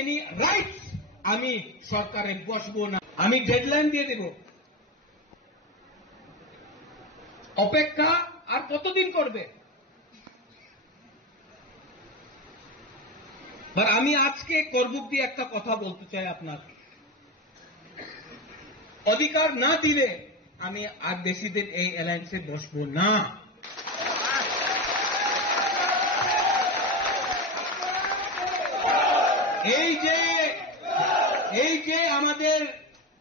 Any rights আমি সরকারে বসবো না। আমি ডেডলাইন দিয়ে দেব। অপেক্ষা আর কতদিন করবে? আমি আজকে করবুক দিয়ে একটা কথা বলতে চাই আপনার, অধিকার না দিলে আমি আর বেশি দিন এই অ্যালায়েন্সে বসবো না। এই যে আমাদের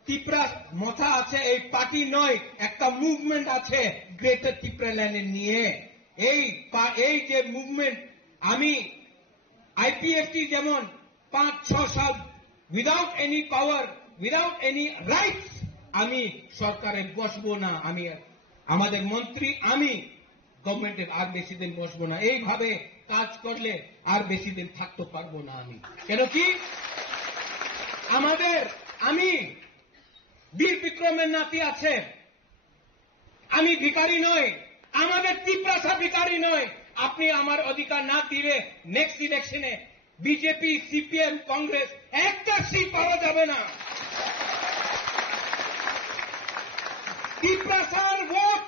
ত্রিপুরা মথা আছে, এই পার্টি নয়, একটা মুভমেন্ট আছে গ্রেটার ত্রিপুরা ল্যান্ড নিয়ে। এই যে মুভমেন্ট, আমি আইপিএফটি যেমন 5-6 সাল উইদাউট এনি পাওয়ার, উইদাউট এনি রাইটস আমি সরকারে বসবো না। আমি আমাদের মন্ত্রী, আমি গভর্নমেন্টের আর বেশি দিন বসবো না। এইভাবে কাজ করলে আর বেশি দিন থাকতে পারবো না আমি। কেন কি আমি বীর বিক্রমের নাতি আছে, আমি ভিখারি নয়, আমাদের ত্রিপুরা ভিখারি নয়। আপনি আমার অধিকার না দিলে নেক্সট ইলেকশনে বিজেপি, সিপিএম, কংগ্রেস একটা সিট পাওয়া যাবে না। ত্রিপুরার ভোট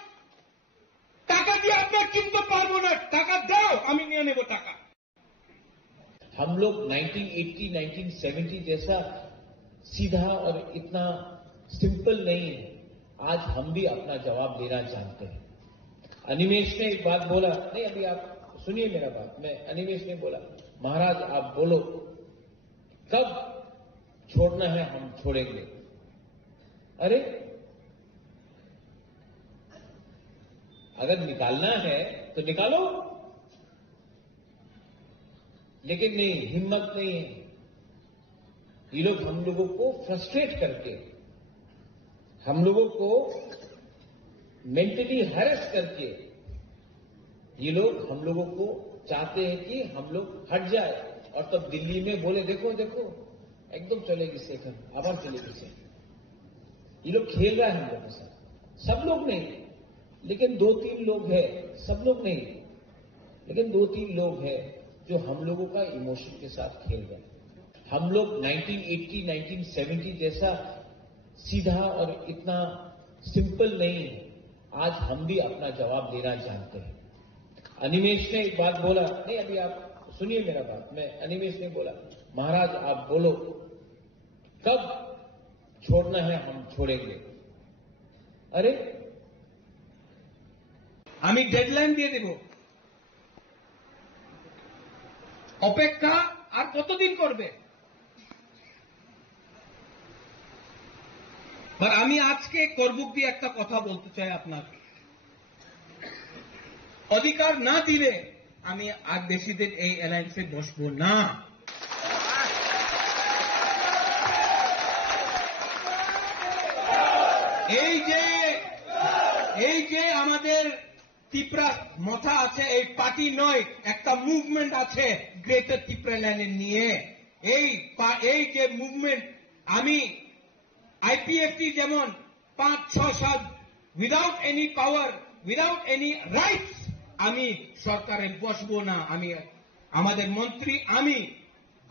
টাকা দিয়ে আপনার কিনতে পারবো না। টাকা দাও, আমি নিয়ে নেব টাকা। हम लोग 1980, 1970 जैसा सीधा और इतना सिंपल नहीं है। आज हम भी अपना जवाब देना जानते हैं। अनिमेश ने एक बात बोला, नहीं अभी आप सुनिए मेरा बात, अनिमेश ने बोला महाराज आप बोलो कब छोड़ना है हम छोड़ेंगे। अरे अगर निकालना है तो निकालो, लेकिन नहीं, हिम्मत नहीं है। ये लोग हम लोगों को फ्रस्ट्रेट करके, हम लोगों को मेंटली हैरेस करके, ये लोग हम लोगों को चाहते हैं कि हम लोग हट जाए और तब दिल्ली में बोले देखो देखो एकदम चलेगी सेकंड, आवाज चलेगी सेकंड। ये लोग खेल रहा है हम लोगों के साथ। सब लोग नहीं, लेकिन 2-3 लोग हैं, सब लोग नहीं, लेकिन 2-3 लोग हैं जो हम लोगों का इमोशन के साथ खेल रहे हैं। हम लोग 1980, 1970 जैसा सीधा और इतना सिंपल नहीं है। आज हम भी अपना जवाब देना जानते हैं। अनिमेश ने एक बात बोला, नहीं अभी आप सुनिए मेरा बात, अनिमेश ने बोला महाराज आप बोलो कब छोड़ना है हम छोड़ेंगे। अरे আমি ডেডলাইন দিয়ে দেব। অপেক্ষা আর কতদিন করবে? আমি আজকে করবুক দিয়ে একটা কথা বলতে চাই আপনার, অধিকার না দিলে আমি আর বেশি দিন এই অ্যালায়েন্সে বসবো না। এই যে আমাদের ত্রিপুরা মথা আছে, এই পার্টি নয়, একটা মুভমেন্ট আছে গ্রেটার ত্রিপুরা ল্যান্ড নিয়ে। এই যে মুভমেন্ট, আমি আইপিএফটি যেমন 5-6 সাল উইদাউট এনি পাওয়ার, উইদাউট এনি রাইটস আমি সরকারে বসবো না। আমি আমাদের মন্ত্রী, আমি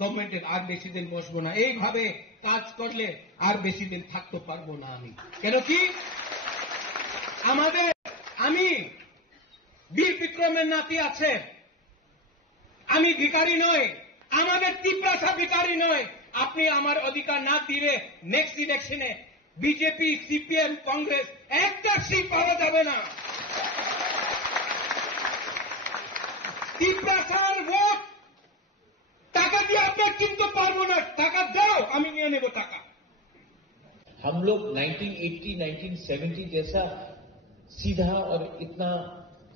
গভর্নমেন্টের আর বেশি দিন বসবো না। এইভাবে কাজ করলে আর বেশি দিন থাকতে পারবো না আমি। কেন কি আমি বীর বিক্রমের নাতি আছে, আমি ভিখারি নয়, আমাদের ত্রিপুরা ভিখারি নয়। আপনি আমার অধিকার না দিলে নেক্সট ইলেকশনে বিজেপি, সিপিএম, কংগ্রেস একটা সিট পাওয়া যাবে না। ত্রিপুরার ভোট টাকা দিয়ে আপনার কিনতে পারবো না। টাকা দাও, আমি নিয়ে নেব টাকা। हम लोग 1980, 1970 जैसा सीधा और इतना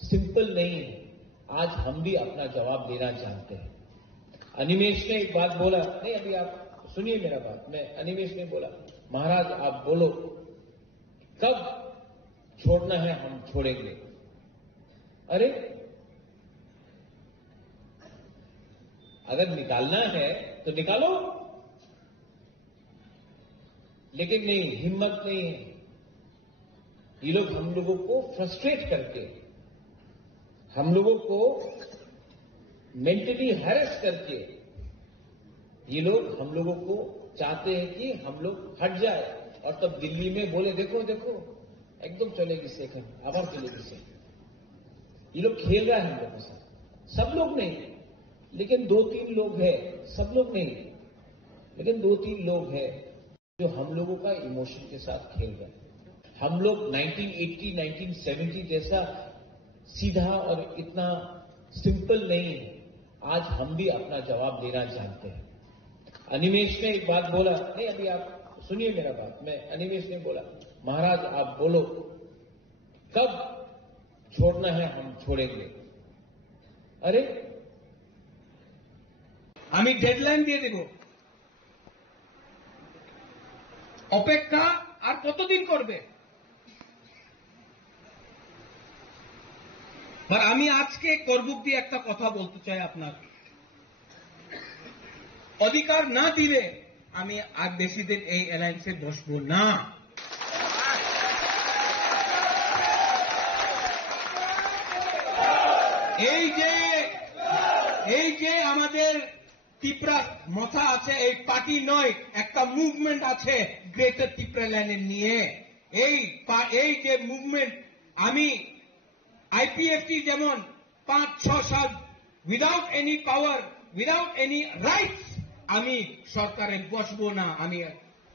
सिंपल नहीं है। आज हम भी अपना जवाब देना जानते हैं। अनिमेश ने एक बात बोला, नहीं अभी आप सुनिए मेरा बात, अनिमेश ने बोला महाराज आप बोलो कब छोड़ना है हम छोड़ेंगे। अरे अगर निकालना है तो निकालो, लेकिन नहीं, हिम्मत नहीं है। ये लोग हम लोगों को फ्रस्ट्रेट करके, हम लोगों को मेंटली हैरेस करके, ये लोग हम लोगों को चाहते हैं कि हम लोग हट जाए और तब दिल्ली में बोले देखो देखो एकदम चलेगी सेकंड आबार चलेगी से ये लोग खेल रहा है हम लोग के साथ सब लोग नहीं लेकिन 2-3 लोग हैं सब लोग नहीं लेकिन 2-3 लोग हैं जो हम लोगों का इमोशन के साथ खेल रहे हैं हम लोग 1980 1970 जैसा सीधा और इतना सिंपल नहीं है आज हम भी अपना जवाब देना जानते हैं अनिमेश ने एक बात बोला नहीं अभी आप सुनिए मेरा बात मैं अनिमेश ने बोला महाराज आप बोलो कब छोड़ना है हम छोड़ेंगे अरे আমি ডেডলাইন দিয়ে দেব অপেক্ষা আর কতদিন করবে আর আমি আজকে করবুক দিয়ে একটা কথা বলতে চাই আপনার অধিকার না দিলে আমি আর বেশি দিন এই অ্যালায়েন্সে বসবো না এই যে আমাদের ত্রিপুরা মাথা আছে এই পার্টি নয় একটা মুভমেন্ট আছে গ্রেটার ত্রিপুরাল্যান্ড নিয়ে এই যে মুভমেন্ট আমি আইপিএফটি যেমন 5-6 সাল উইদাউট এনি পাওয়ার উইদাউট এনি রাইটস আমি সরকারে বসবো না আমি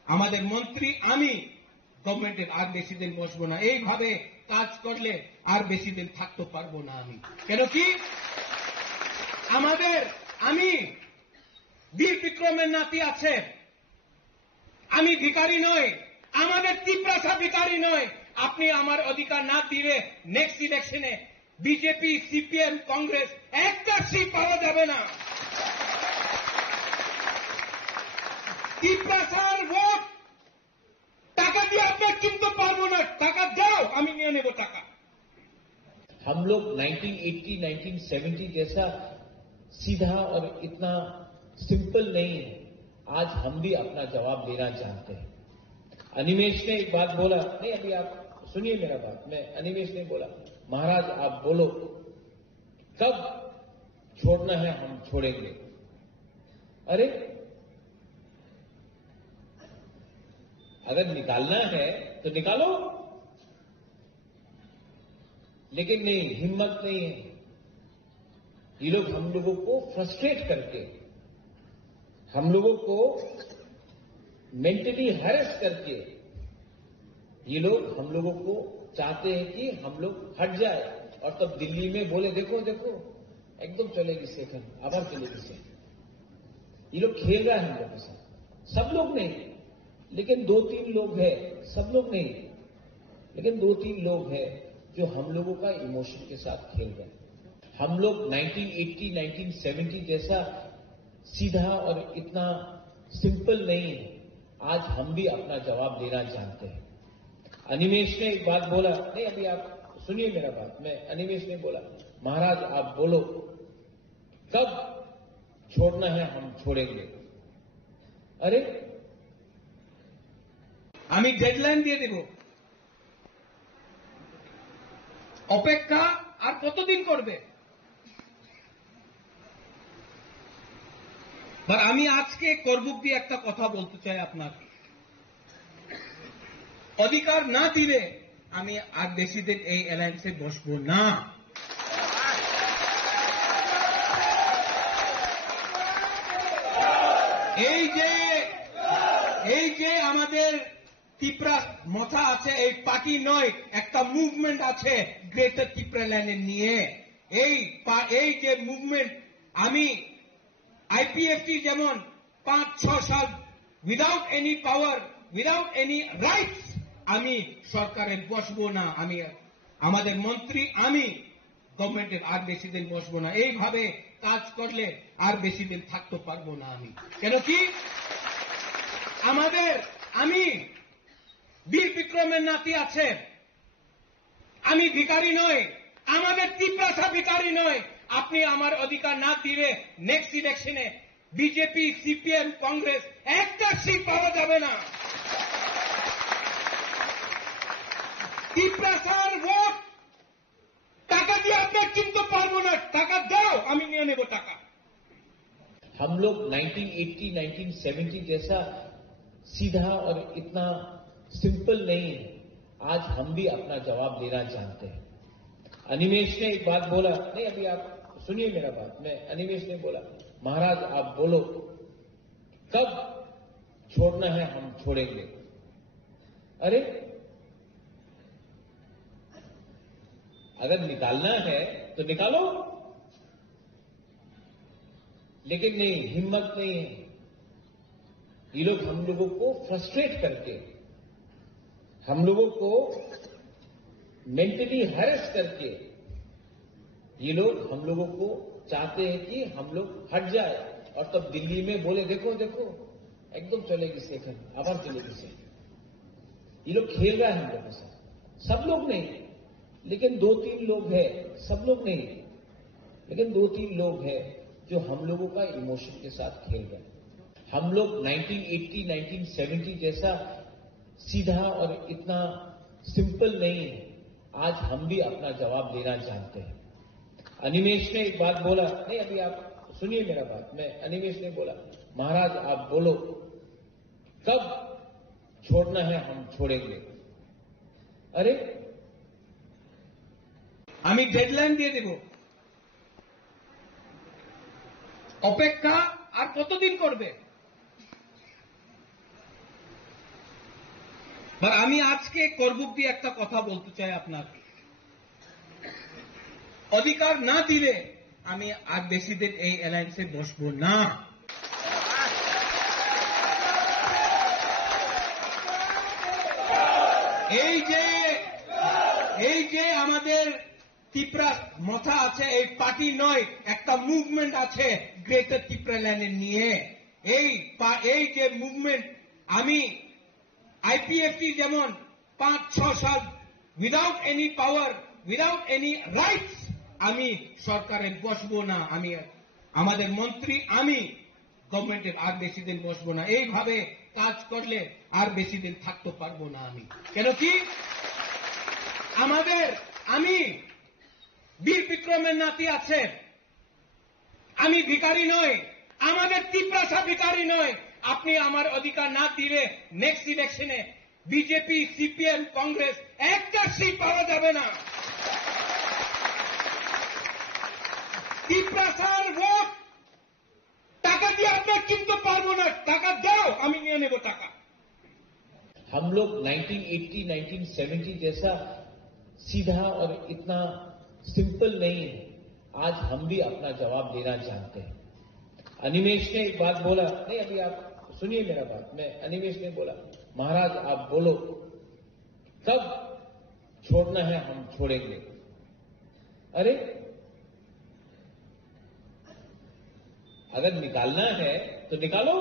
আমাদের মন্ত্রী আমি গভর্নমেন্টের আর বেশি দিন বসবো না এইভাবে কাজ করলে আর বেশি দিন থাকতে পারবো না আমি কেন কি আমি বীর বিক্রমের নাতি আছে আমি ভিখারি নই আমাদের ত্রিপুরা ভিখারি নয় আপনি আমার অধিকার না দিলে নেক্সট ইলেকশনে বিজেপি সিপিএম কংগ্রেস একটা সিট পাওয়া যাবে না ত্রিপুরার ভোট টাকা দিয়ে আপনার কিনতে পারবো না টাকা দাও আমি নিয়ে নেব টাকা हम लोग 1980 1970 जैसा सीधा और इतना सिंपल नहीं है आज हम भी अपना जवाब देना जानते हैं अनिमेश ने एक बात बोला नहीं अभी आप सुनिए मेरा बात मैं अनिमेश ने बोला महाराज आप बोलो कब छोड़ना है हम छोड़ेंगे अरे अगर निकालना है तो निकालो लेकिन नहीं हिम्मत नहीं है ये लोग हम लोगों को फ्रस्ट्रेट करके हम लोगों को मेंटली हैरेस करके ये लोग हम लोगों को चाहते हैं कि हम लोग हट जाए और तब दिल्ली में बोले देखो देखो एकदम चलेगी सेकंड आबार चलेगी सेकंड ये लोग खेल रहा है हम लोग के साथ सब लोग नहीं लेकिन 2-3 लोग हैं सब लोग नहीं लेकिन 2-3 लोग हैं जो हम लोगों का इमोशन के साथ खेल रहे हैं हम लोग 1980 1970 जैसा सीधा और इतना सिंपल नहीं है आज हम भी अपना जवाब देना जानते हैं अनिमेश ने एक बात बोला नहीं अभी आप सुनिए मेरा बात मैं अनिमेश ने बोला महाराज आप बोलो कब छोड़ना है हम छोड़ेंगे अरे আমি ডেডলাইন দিয়ে দেব অপেক্ষা আর কতদিন করবে আর আমি আজকে করবুক দিয়ে একটা কথা বলতে চাই আপনার অধিকার না দিলে আমি আর বেশি দিন এই অ্যালায়েন্সে বসবো না এই যে আমাদের ত্রিপুরা মাথা আছে এই পার্টি নয় একটা মুভমেন্ট আছে গ্রেটার ত্রিপুরাল্যান্ড নিয়ে এই যে মুভমেন্ট আমি আইপিএফটি যেমন 5-6 সাল উইদাউট এনি পাওয়ার উইদাউট এনি রাইটস আমি সরকারে বসবো না আমি আমাদের মন্ত্রী আমি গভর্নমেন্টের আর বেশি দিন বসবো না এইভাবে কাজ করলে আর বেশি দিন থাকতে পারবো না আমি কেন কি আমি বীর বিক্রমের নাতি আছে আমি ভিখারি নই আমাদের ত্রিপুরা ভিখারি নয় আপনি আমার অধিকার না দিলে নেক্সট ইলেকশনে বিজেপি সিপিএম কংগ্রেস একটা সিট পাওয়া যাবে না ত্রিপুরার ভোট টাকা দিয়ে আপনার কিনতে পারবো না টাকা দাও আমি নিয়ে নেব টাকা हम लोग 1980, 1970 जैसा सीधा और इतना सिंपल नहीं है। आज हम भी अपना जवाब देना जानते हैं। अनिमेश ने एक बात बोला, नहीं अभी आप सुनिए मेरा बात, अनिमेश ने बोला, महाराज आप बोलो कब छोड़ना है हम छोड़ेंगे। अरे अगर निकालना है तो निकालो, लेकिन नहीं, हिम्मत नहीं है। ये लोग हम लोगों को फ्रस्ट्रेट करके, हम लोगों को मेंटली हैरेस करके, ये लोग हम लोगों को चाहते हैं कि हम लोग हट जाए और तब दिल्ली में बोले देखो देखो एकदम चलेगी सेकंड, आवाज चलेगी सेकंड। ये लोग खेल रहा है हम लोगों से, सब लोग नहीं, लेकिन 2-3 लोग हैं, सब लोग नहीं, लेकिन 2-3 लोग हैं जो हम लोगों का इमोशन के साथ खेल रहे हैं। हम लोग 1980, 1970 जैसा सीधा और इतना सिंपल नहीं है। आज हम भी अपना जवाब देना जानते हैं। अनिमेश ने एक बात बोला, नहीं अभी आप सुनिए मेरा बात, अनिमेश ने बोला, महाराज आप बोलो कब छोड़ना है हम छोड़ेंगे। अरे আমি ডেডলাইন দিয়ে দেব, অপেক্ষা আর কতদিন করবে। আমি আজকে করবুক দিয়ে একটা কথা বলতে চাই আপনার, অধিকার না দিলে আমি আর বেশি দিন এই অ্যালায়েন্সে বসবো না। এই যে আমাদের ত্রিপুরা মথা আছে, এই পার্টি নয়, একটা মুভমেন্ট আছে গ্রেটার ত্রিপুরা ল্যান্ড নিয়ে। এই যে মুভমেন্ট, আমি আইপিএফটি যেমন 5-6 সাল উইদাউট এনি পাওয়ার, উইদাউট এনি রাইটস আমি সরকারে বসবো না, আমি আমাদের মন্ত্রী, আমি গভর্নমেন্টে আর বেশি দিন বসবো না। এইভাবে কাজ করলে আর বেশি দিন থাকতে পারবো না আমি। কেন কি আমি বীর বিক্রমের নাতি আছে, আমি ভিখারি নয়, আমাদের ত্রিপুরা ভিখারি নয়। আপনি আমার অধিকার না দিলে নেক্সট ইলেকশনে বিজেপি, সিপিএম, কংগ্রেস একটা সিট পাওয়া যাবে না। ত্রিপুরার ভোট টাকা দিয়ে আপনার কিনতে পারবো না, টাকা দাও আমি নিয়ে নেব টাকা। हम लोग 1980, 1970 जैसा सीधा और इतना सिंपल नहीं है। आज हम भी अपना जवाब देना जानते हैं। अनिमेश ने एक बात बोला, नहीं अभी आप सुनिए मेरा बात, अनिमेश ने बोला, महाराज आप बोलो कब छोड़ना है हम छोड़ेंगे। अरे अगर निकालना है तो निकालो,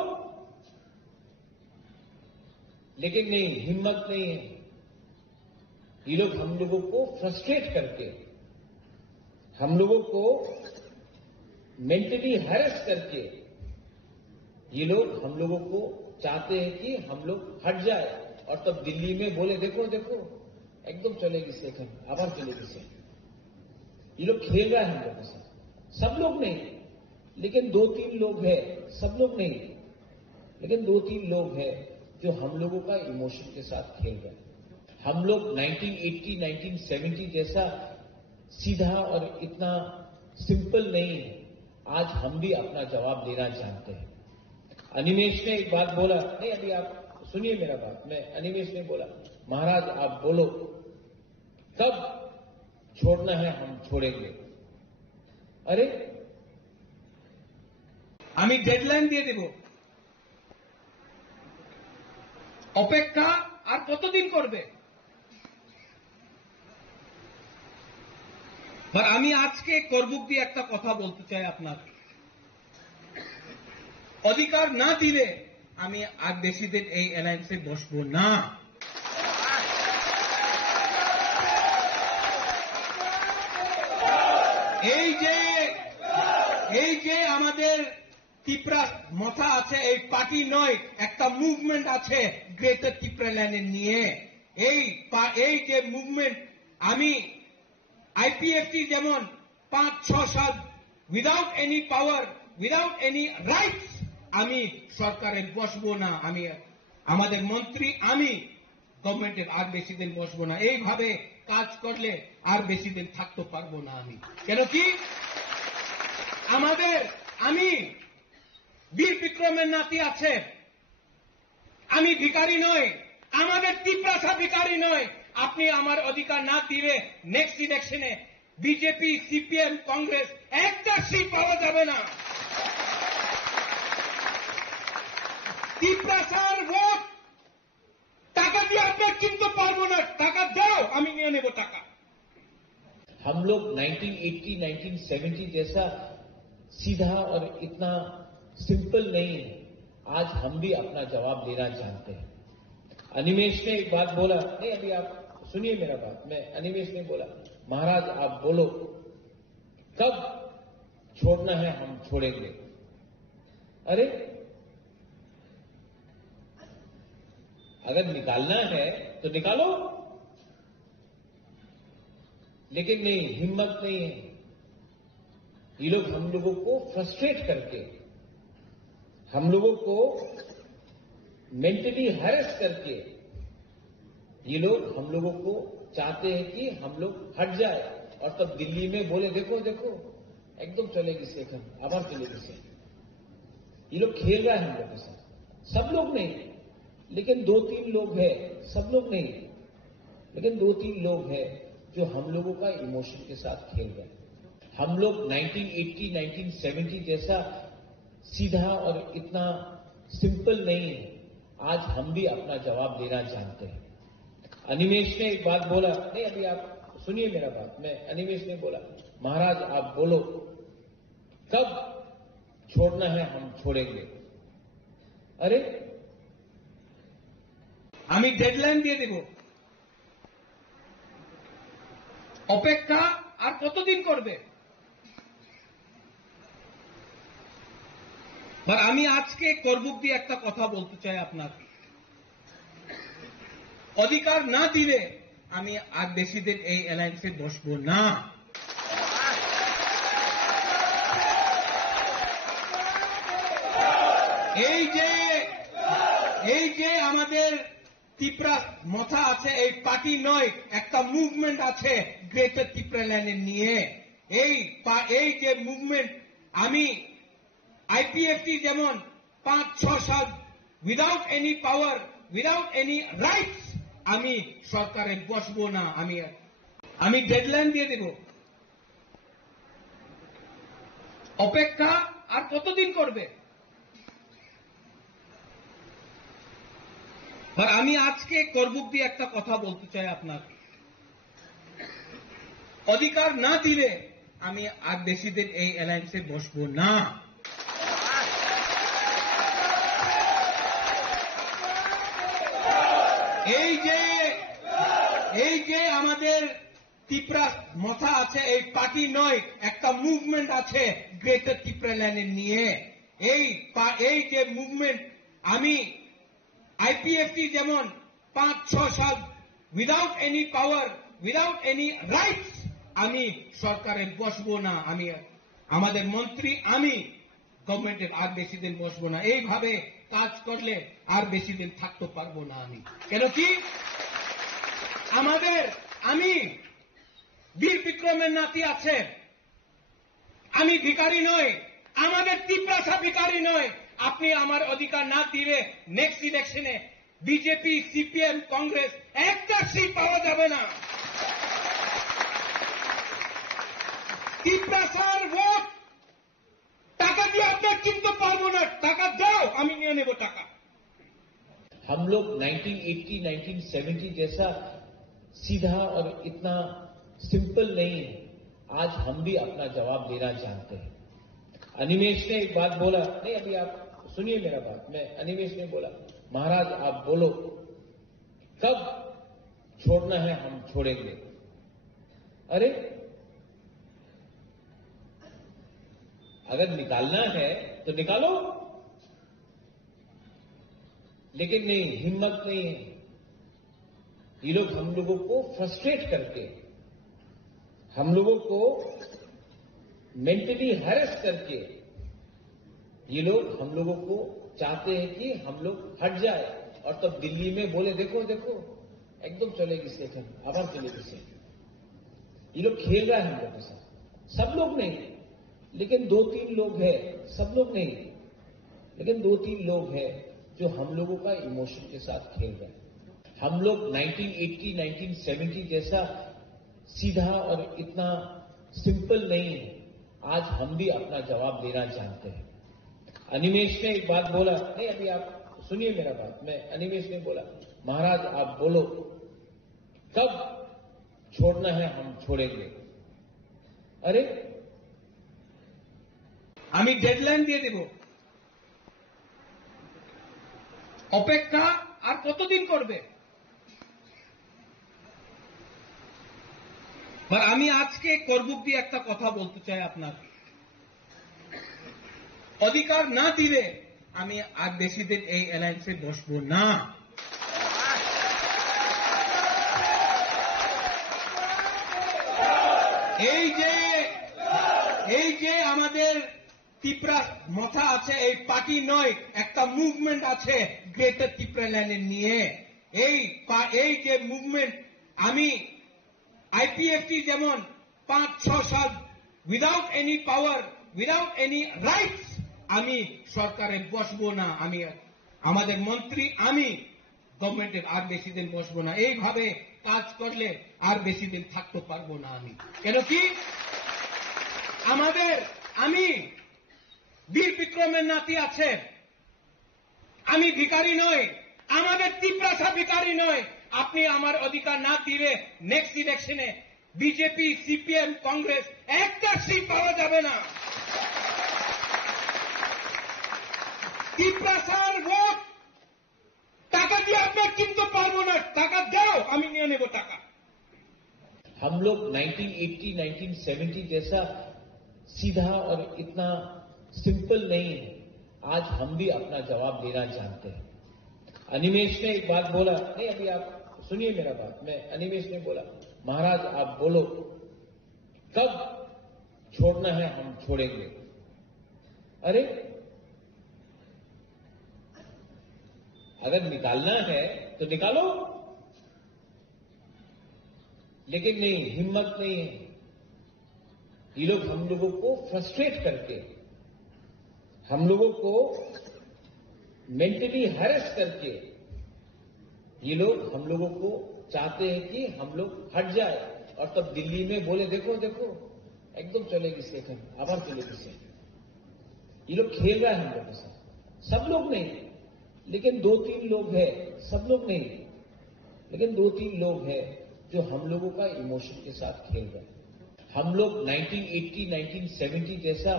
लेकिन नहीं, हिम्मत नहीं है। ये लोग हम लोगों को फ्रस्ट्रेट करके, हम लोगों को मेंटली हैरेस करके, ये लोग हम लोगों को चाहते हैं कि हम लोग हट जाए और तब दिल्ली में बोले देखो देखो एकदम चलेगी सेकंड, आवाज चलेगी सेकंड। ये लोग खेल रहा है हम लोगों से, सब लोग नहीं, लेकिन 2-3 लोग हैं, सब लोग नहीं, लेकिन 2-3 लोग हैं जो हम लोगों का इमोशन के साथ खेल रहे हैं। हम लोग 1980, 1970 जैसा सीधा और इतना सिंपल नहीं है। आज हम भी अपना जवाब देना जानते हैं। अनिमेश ने एक बात बोला, नहीं अभी आप सुनिए मेरा बात, अनिमेश ने बोला, महाराज आप बोलो कब छोड़ना है हम छोड़ेंगे। अरे আমি ডেডলাইন দিয়ে দেব, অপেক্ষা আর কতদিন করবে। আমি আজকে করবুক দিয়ে একটা কথা বলতে চাই আপনার, অধিকার না দিলে আমি আর বেশি দিন এই অ্যালায়েন্সে বসবো না। এই যে আমাদের ত্রিপুরা মথা আছে, এই পার্টি নয়, একটা মুভমেন্ট আছে গ্রেটার ত্রিপুরা ল্যান্ড নিয়ে। এই যে মুভমেন্ট, আমি আইপিএফটি যেমন 5-6 সাল উইদাউট এনি পাওয়ার, উইদাউট এনি রাইটস আমি সরকারে বসবো না, আমি আমাদের মন্ত্রী আমি গভর্নমেন্টের আর বেশি দিন বসবো না। এইভাবে কাজ করলে আর বেশি দিন থাকতে পারবো না আমি। কেন কি আমি বীর বিক্রমের নাতি আছে, আমি ভিখারি নই, আমাদের তিপ্রাসা ভিখারি নয়। আপনি আমার অধিকার না দিলে নেক্সট ইলেকশনে বিজেপি সিপিএম কংগ্রেস একটা সিট পাওয়া যাবে না। তিপ্রাসার ভোট টাকা দিয়ে আপনার কিনতে পারবো না, টাকা দাও আমি নিয়ে নেব টাকা। हम लोग 1980, 1970 जैसा सीधा और इतना सिंपल नहीं है। आज हम भी अपना जवाब देना जानते हैं। अनिमेश ने एक बात बोला, नहीं अभी आप सुनिए मेरा बात, अनिमेश ने बोला महाराज आप बोलो कब छोड़ना है हम छोड़ेंगे। अरे अगर निकालना है तो निकालो, लेकिन नहीं, हिम्मत नहीं है। ये लोग हम लोगों को फ्रस्ट्रेट करके, हम लोगों को मेंटली हैरेस करके, ये लोग हम लोगों को चाहते हैं कि हम लोग हट जाए और तब दिल्ली में बोले देखो देखो एकदम चलेगी सेकंड, आवाज चलेगी सेकंड। ये लोग खेल रहा है हम लोग के साथ। सब लोग नहीं, लेकिन 2-3 लोग हैं, सब लोग नहीं, लेकिन 2-3 लोग हैं जो हम लोगों का इमोशन के साथ खेल रहे हैं। हम लोग 1980, 1970 जैसा सीधा और इतना सिंपल नहीं है। आज हम भी अपना जवाब देना जानते हैं। अनिमेश ने एक बात बोला, नहीं अभी आप सुनिए मेरा बात, अनिमेश ने बोला महाराज आप बोलो कब छोड़ना है हम छोड़ेंगे। अरे আমি ডেডলাইন দিয়ে দেব, অপেক্ষা আর কতদিন করবে। আর আমি আজকে করবুক দিয়ে একটা কথা বলতে চাই আপনাকে, অধিকার না দিলে আমি আর বেশি দিন এই অ্যালায়েন্সে বসবো না। এই যে আমাদের তিপ্রা মথা আছে, এই পার্টি নয়, একটা মুভমেন্ট আছে গ্রেটার তিপ্রাল্যান্ডের নিয়ে। এই যে মুভমেন্ট, আমি আইপিএফটি যেমন 5-6 সাল উইদাউট এনি পাওয়ার, উইদাউট এনি রাইটস আমি সরকারে বসবো না, আমি ডেডলাইন দিয়ে দেব, অপেক্ষা আর কতদিন করবে। আর আমি আজকে করবুক দিয়ে একটা কথা বলতে চাই আপনাকে, অধিকার না দিলে আমি আর বেশি দিন এই অ্যালায়েন্সে বসবো না। এই যে আমাদের তিপ্রা মথা আছে, এই পার্টি নয়, একটা মুভমেন্ট আছে গ্রেটার তিপ্রাল্যান্ডের নিয়ে। এই যে মুভমেন্ট, আমি আইপিএফটি যেমন 5-6 সাল উইদাউট এনি পাওয়ার, উইদাউট এনি রাইটস আমি সরকারে বসবো না, আমাদের মন্ত্রী আমি গভর্নমেন্টের আর বেশি দিন বসবো না। এইভাবে কাজ করলে আর বেশি দিন থাকতে পারবো না আমি। কেন কি আমি বীর বিক্রমের নাতি আছে, আমি ভিখারি নই, আমাদের তিপ্রাসা ভিখারি নয়। আপনি আমার অধিকার না দিলে নেক্সট ইলেকশনে বিজেপি সিপিএম কংগ্রেস একটা সিট পাওয়া যাবে না। তিপ্রাসার ভোট টাকা দিয়ে আপনার কিনতে পারবো না, টাকা দাও আমি নিয়ে নেব টাকা। हम लोग 1980, 1970 जैसा सीधा और इतना सिंपल नहीं है। आज हम भी अपना जवाब देना जानते हैं। अनिमेश ने एक बात बोला, नहीं अभी आप सुनिए मेरा बात, अनिमेश ने बोला महाराज आप बोलो कब छोड़ना है हम छोड़ेंगे। अरे अगर निकालना है तो निकालो, लेकिन नहीं, हिम्मत नहीं है। ये लोग हम लोगों को फ्रस्ट्रेट करके, हम लोगों को मेंटली हैरेस करके, ये लोग हम लोगों को चाहते हैं कि हम लोग हट जाए और तब दिल्ली में बोले देखो देखो एकदम चले गए थे, आभार चले गए। ये लोग खेल रहा है हम लोग के साथ, सब लोग नहीं, लेकिन 2-3 लोग हैं, सब लोग नहीं, लेकिन 2-3 लोग हैं जो हम लोगों का इमोशन के साथ खेल रहे हैं। हम लोग 1980, 1970 जैसा सीधा और इतना सिंपल नहीं है। आज हम भी अपना जवाब देना जानते हैं। अनिमेश ने एक बात बोला, नहीं अभी आप सुनिए मेरा बात, मैं अनिमेश ने बोला महाराज आप बोलो कब छोड़ना है हम छोड़ेंगे। अरे আমি ডেডলাইন দিয়ে দেব, অপেক্ষা আর কতদিন করবে। আমি আজকে করবুক দিয়ে একটা কথা বলতে চাই, আপনার অধিকার না দিলে আমি আর বেশি দিন এই অ্যালায়েন্সে বসবো না। এই যে আমাদের ত্রিপুরা মাথা আছে, এই পার্টি নয়, একটা মুভমেন্ট আছে গ্রেটার ত্রিপুরা ল্যান্ড নিয়ে। এই যে মুভমেন্ট, আমি আইপিএফটি যেমন 5-6 সাল উইদাউট এনি পাওয়ার, উইদাউট এনি রাইটস আমি সরকারে বসবো না। আমি আমাদের মন্ত্রী, আমি গভর্নমেন্টের আর বেশি দিন বসবো না। এইভাবে কাজ করলে আর বেশি দিন থাকতে পারবো না আমি। কেন কি আমি বীর বিক্রমের নাতি আছে, আমি ভিখারি নয়, আমাদের ত্রিপুরা ভিখারি নয়। আপনি আমার অধিকার না দিলে নেক্সট ইলেকশনে বিজেপি, সিপিএম, কংগ্রেস একটা সিট পাওয়া যাবে না। ত্রিপুরার ভোট টাকা দিয়ে আপনার কিনতে পারবো না। টাকা দাও, আমি নিয়ে নেব টাকা। हम लोग 1980, 1970 जैसा सीधा और इतना सिंपल नहीं है। आज हम भी अपना जवाब देना जानते हैं। अनिमेश ने एक बात बोला, नहीं अभी आप सुनिए मेरा बात, मैं अनिमेश ने बोला महाराज आप बोलो कब छोड़ना है हम छोड़ेंगे। अरे अगर निकालना है तो निकालो, लेकिन नहीं, हिम्मत नहीं है। ये लोग हम लोगों को फ्रस्ट्रेट करके, हम लोगों को मेंटली हैरेस करके, ये लोग हम लोगों को चाहते हैं कि हम लोग हट जाए और तब दिल्ली में बोले देखो देखो एकदम चले गए थे, आभार चले गए। ये लोग खेल रहा है हम लोग के साथ, सब लोग नहीं, लेकिन 2-3 लोग हैं, सब लोग नहीं, लेकिन 2-3 लोग हैं जो हम लोगों का इमोशन के साथ खेल रहे हैं। हम लोग 1980, 1970 जैसा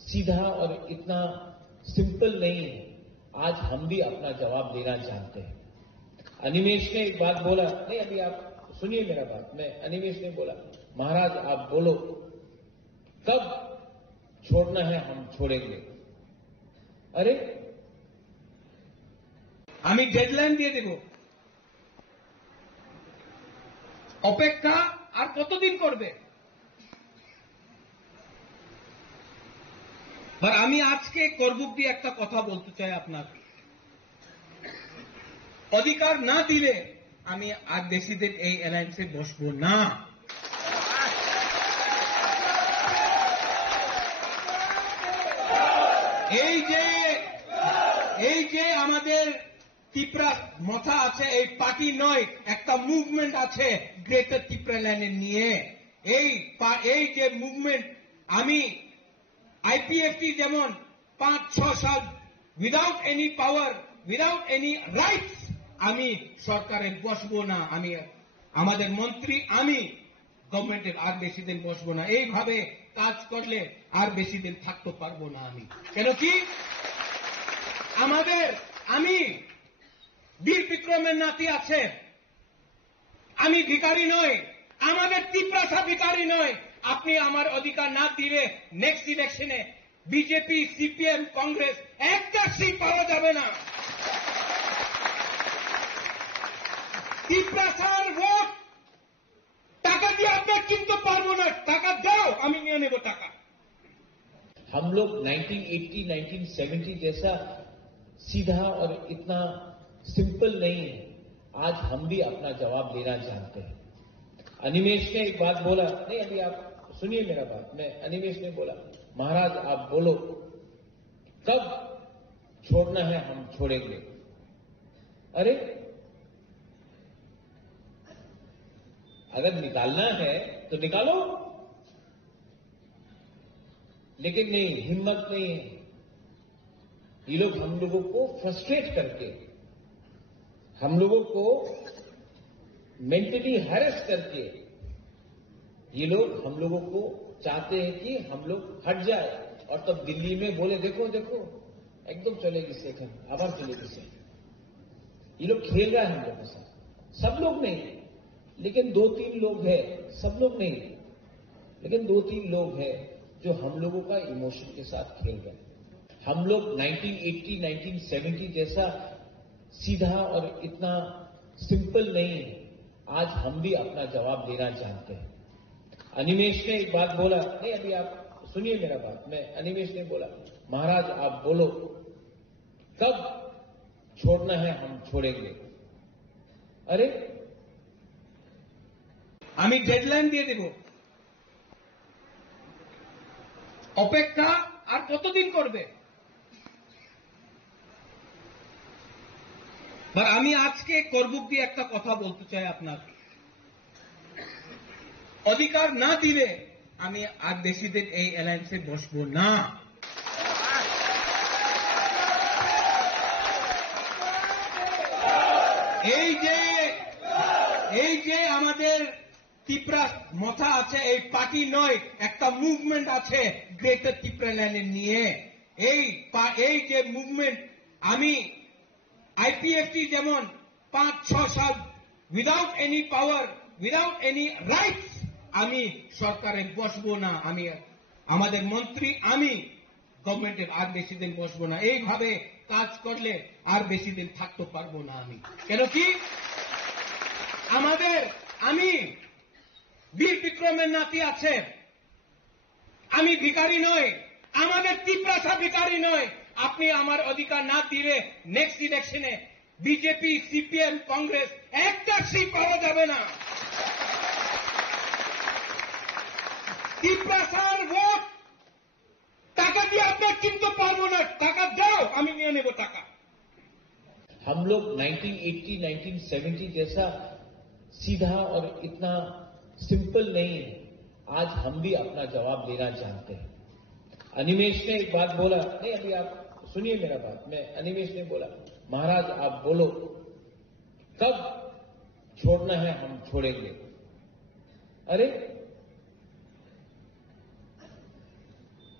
सीधा और इतना सिंपल नहीं है। आज हम भी अपना जवाब देना जानते हैं। अनिमेश ने एक बात बोला, नहीं अभी आप सुनिए मेरा बात, मैं अनिमेश ने बोला महाराज आप बोलो कब छोड़ना है हम छोड़ेंगे। अरे আমি ডেডলাইন দিয়ে দেব, অপেক্ষা আর কতদিন করবে। আমি আজকে করবুক দিয়ে একটা কথা বলতে চাই, আপনার অধিকার না দিলে আমি আর বেশি দিন এই অ্যালায়েন্সে বসবো না। এই যে আমাদের ত্রিপুরা মাথা আছে, এই পার্টি নয়, একটা মুভমেন্ট আছে গ্রেটার ত্রিপুরা ল্যান্ড নিয়ে। এই যে মুভমেন্ট, আমি আইপিএফটি যেমন 5-6 সাল উইদাউট এনি পাওয়ার, উইদাউট এনি রাইটস আমি সরকারে বসবো না। আমি আমাদের মন্ত্রী, আমি গভর্নমেন্টের আর বেশি দিন বসবো না। এইভাবে কাজ করলে আর বেশি দিন থাকতে পারবো না আমি। কেন কি আমি বীর বিক্রমের নাতি আছে, আমি ভিখারি নয়, আমাদের ত্রিপুরা ভিখারি নয়। আপনি আমার অধিকার না দিলে নেক্সট ইলেকশনে বিজেপি, সিপিএম, কংগ্রেস একটা সিট পাওয়া যাবে না। ত্রিপুরার ভোট টাকা দিয়ে আপনার কিনতে পারবো না। টাকা দাও, আমি নিয়ে নেব টাকা। हम लोग 1980, 1970 जैसा सीधा और इतना सिंपल नहीं है। आज हम भी अपना जवाब देना जानते हैं। अनिमेश ने एक बात बोला, नहीं अभी आप सुनिए मेरा बात, अनिमेश ने बोला, महाराज आप बोलो कब छोड़ना है हम छोड़ेंगे। अरे अगर निकालना है तो निकालो, लेकिन नहीं, हिम्मत नहीं है। ये लोग हम लोगों को फ्रस्ट्रेट करके, हम लोगों को मेंटली हैरेस करके, ये लोग हम लोगों को चाहते हैं कि हम लोग हट जाए और तब दिल्ली में बोले देखो देखो एकदम चलेगी सेकंड, आवाज चलेगी सेकंड। ये लोग खेल रहा है हम लोगों के साथ। सब लोग नहीं, लेकिन 2-3 लोग हैं, सब लोग नहीं, लेकिन 2-3 लोग हैं जो हम लोगों का इमोशन के साथ खेल रहे हैं। हम लोग 1980, 1970 जैसा सीधा और इतना सिंपल नहीं है। आज हम भी अपना जवाब देना जानते हैं। अनिमेश ने एक बात बोला, नहीं अभी आप सुनिए मेरा बात, अनिमेश ने बोला, महाराज आप बोलो कब छोड़ना है हम छोड़ेंगे। अरे আমি ডেডলাইন দিয়ে দেব, অপেক্ষা আর কতদিন করবে। আমি আজকে করবুক দিয়ে একটা কথা বলতে চাই আপনার, অধিকার না দিলে আমি আর বেশি দিন এই অ্যালায়েন্সে বসবো না। এই যে আমাদের ত্রিপুরা মথা আছে, এই পার্টি নয়, একটা মুভমেন্ট আছে গ্রেটার ত্রিপুরা ল্যান্ডের নিয়ে। এই যে মুভমেন্ট, আমি আইপিএফটি যেমন 5-6 সাল উইদাউট এনি পাওয়ার, উইদাউট এনি রাইটস আমি সরকারে বসবো না, আমি আমাদের মন্ত্রী, আমি গভর্নমেন্টের আর বেশি দিন বসবো না। এইভাবে কাজ করলে আর বেশি দিন থাকতে পারবো না আমি। কেন কি আমি বীর বিক্রমের নাতি আছে, আমি ভিখারি নয়, আমাদের ত্রিপুরা ভিখারি নয়। আপনি আমার অধিকার না দিলে নেক্সট ইলেকশনে বিজেপি, সিপিএম, কংগ্রেস একটা সিট পাওয়া যাবে না। ত্রিপুরার ভোট টাকা দিয়ে আপনার কিনতে পারবো না, টাকা দাও আমি নিয়ে নেব টাকা। हम लोग 1980, 1970 जैसा सीधा और इतना सिंपल नहीं है। आज हम भी अपना जवाब देना जानते हैं। अनिमेश ने एक बात बोला, नहीं अभी आप सुनिए मेरा बात, अनिमेश ने बोला, महाराज आप बोलो कब छोड़ना है हम छोड़ेंगे। अरे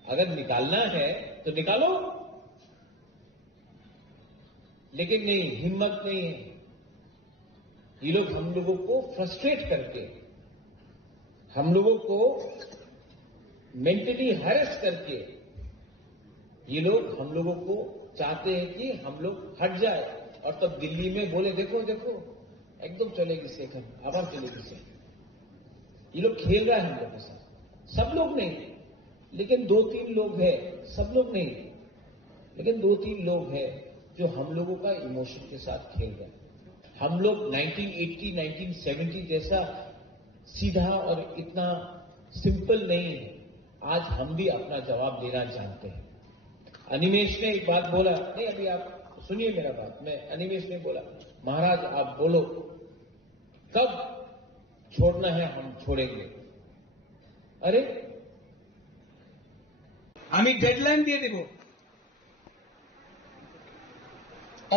अगर निकालना है तो निकालो, लेकिन नहीं, हिम्मत नहीं है। ये लोग हम लोगों को फ्रस्ट्रेट करके, हम लोगों को मेंटली हैरेस करके, ये लोग हम लोगों को चाहते हैं कि हम लोग हट जाए और तब दिल्ली में बोले देखो देखो एकदम चलेगी सेकंड, आवाज चलेगी सेकंड। ये लोग खेल रहा है हम लोगों के साथ। सब लोग नहीं, लेकिन 2-3 लोग हैं, सब लोग नहीं, लेकिन 2-3 लोग हैं जो हम लोगों का इमोशन के साथ खेल रहे हैं। हम लोग 1980, 1970 जैसा सीधा और इतना सिंपल नहीं है। आज हम भी अपना जवाब देना जानते हैं। अनिमेश ने एक बात बोला, नहीं अभी आप सुनिए मेरा बात, अनिमेश ने बोला, महाराज आप बोलो कब छोड़ना है हम छोड़ेंगे। अरे আমি ডেডলাইন দিয়ে দেব,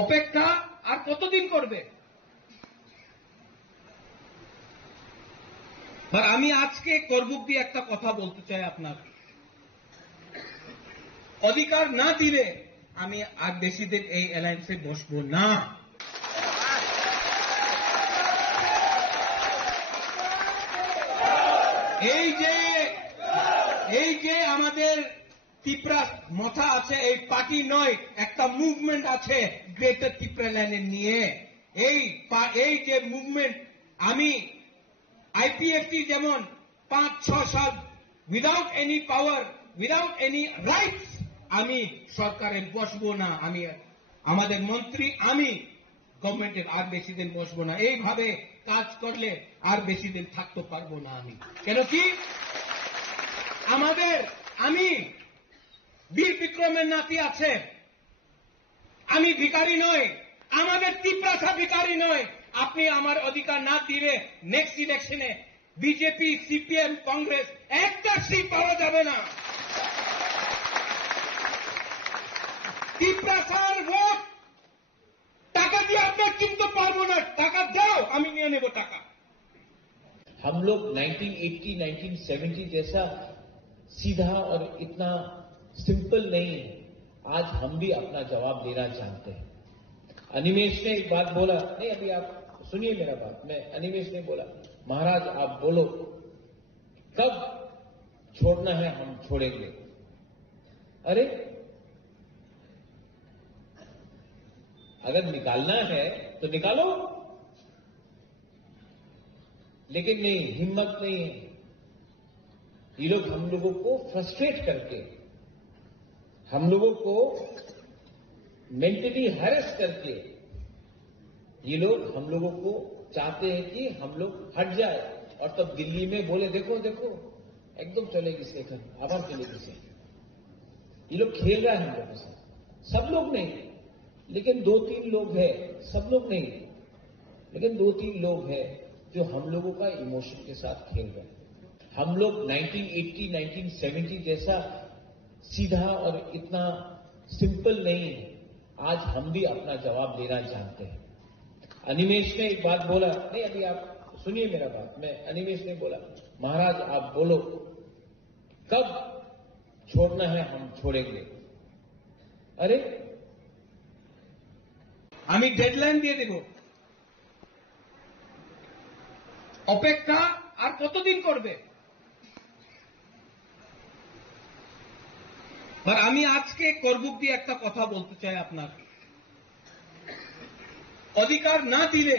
অপেক্ষা আর কতদিন করবে। আমি আজকে করবুক দিয়ে একটা কথা বলতে চাই আপনার, অধিকার না দিলে আমি আর বেশি দিন এই অ্যালায়েন্সে বসবো না। এই যে আমাদের ত্রিপুরা মথা আছে, এই পার্টি নয়, একটা মুভমেন্ট আছে গ্রেটার ত্রিপুরা ল্যান্ডের নিয়ে। এই যে মুভমেন্ট, আমি আইপিএফটি যেমন 5-6 সাল উইদাউট এনি পাওয়ার, উইদাউট এনি রাইটস আমি সরকারে বসবো না, আমি আমাদের মন্ত্রী আমি গভর্নমেন্টের আর বেশি দিন বসবো না। এইভাবে কাজ করলে আর বেশি দিন থাকতে পারবো না আমি। কেন কি আমি বীর বিক্রমের নাতি আছে, আমি ভিখারি নয়, আমাদের তিপ্রাসা ভিখারি নয়। আপনি আমার অধিকার না দিলে নেক্সট ইলেকশনে বিজেপি সিপিএম কংগ্রেস একটা সিট পাওয়া যাবে না। তিপ্রাসার ভোট টাকা দিয়ে আপনার কিনতে পারবো না, টাকা দাও আমি নিয়ে নেব টাকা। हम लोग 1980, 1970 जैसा सीधा और इतना सिंपल नहीं है। आज हम भी अपना जवाब देना चाहते हैं। अनिमेश ने एक बात बोला, नहीं अभी आप सुनिए मेरा बात, मैं अनिमेश ने बोला महाराज आप बोलो कब छोड़ना है हम छोड़ेंगे। अरे अगर निकालना है तो निकालो, लेकिन नहीं, हिम्मत नहीं है। ये लोग हम लोगों को फ्रस्ट्रेट करके, हम लोगों को मेंटली हैरेस करके, ये लोग हम लोगों को चाहते हैं कि हम लोग हट जाए और तब दिल्ली में बोले देखो देखो एकदम चलेगी सेकंड, आवाज चलेगी से। ये लोग खेल रहा है हम लोगों से, सब लोग नहीं, लेकिन 2-3 लोग हैं, सब लोग नहीं, लेकिन 2-3 लोग हैं जो हम लोगों का इमोशन के साथ खेल रहे हैं। हम लोग 1980, 1970 जैसा सीधा और इतना सिंपल नहीं है। आज हम भी अपना जवाब देना चाहते हैं। अनिमेश ने एक बात बोला, नहीं अभी आप सुनिए मेरा बात, मैं अनिमेश ने बोला महाराज आप बोलो कब छोड़ना है हम छोड़ेंगे। अरे আমি ডেডলাইন দিয়ে দেব, অপেক্ষা আর কতদিন করবে। আর আমি আজকে করবুক দিয়ে একটা কথা বলতে চাই, আপনার অধিকার না দিলে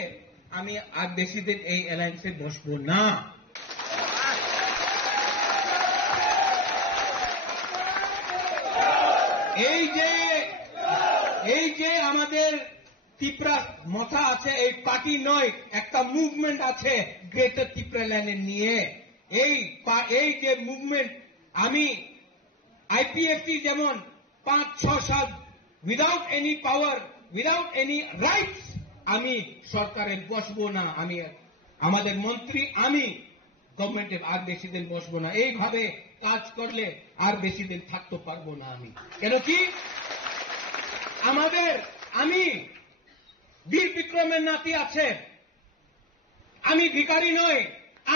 আমি আর বেশি দিন এই অ্যালায়েন্সে বসবো না। এই যে আমাদের তিপ্রা মথা আছে, এই পার্টি নয়, একটা মুভমেন্ট আছে গ্রেটার তিপ্রাল্যান্ড নিয়ে। এই যে মুভমেন্ট, আমি আইপিএফটি যেমন 5-6 সাল উইদাউট এনি পাওয়ার, উইদাউট এনি রাইটস আমি সরকারে বসবো না, আমি আমাদের মন্ত্রী আমি গভর্নমেন্টের আর বেশি দিন বসবো না। এইভাবে কাজ করলে আর বেশি দিন থাকতে পারবো না আমি। কেন কি আমি বীর বিক্রমের নাতি আছে, আমি ভিখারি নয়,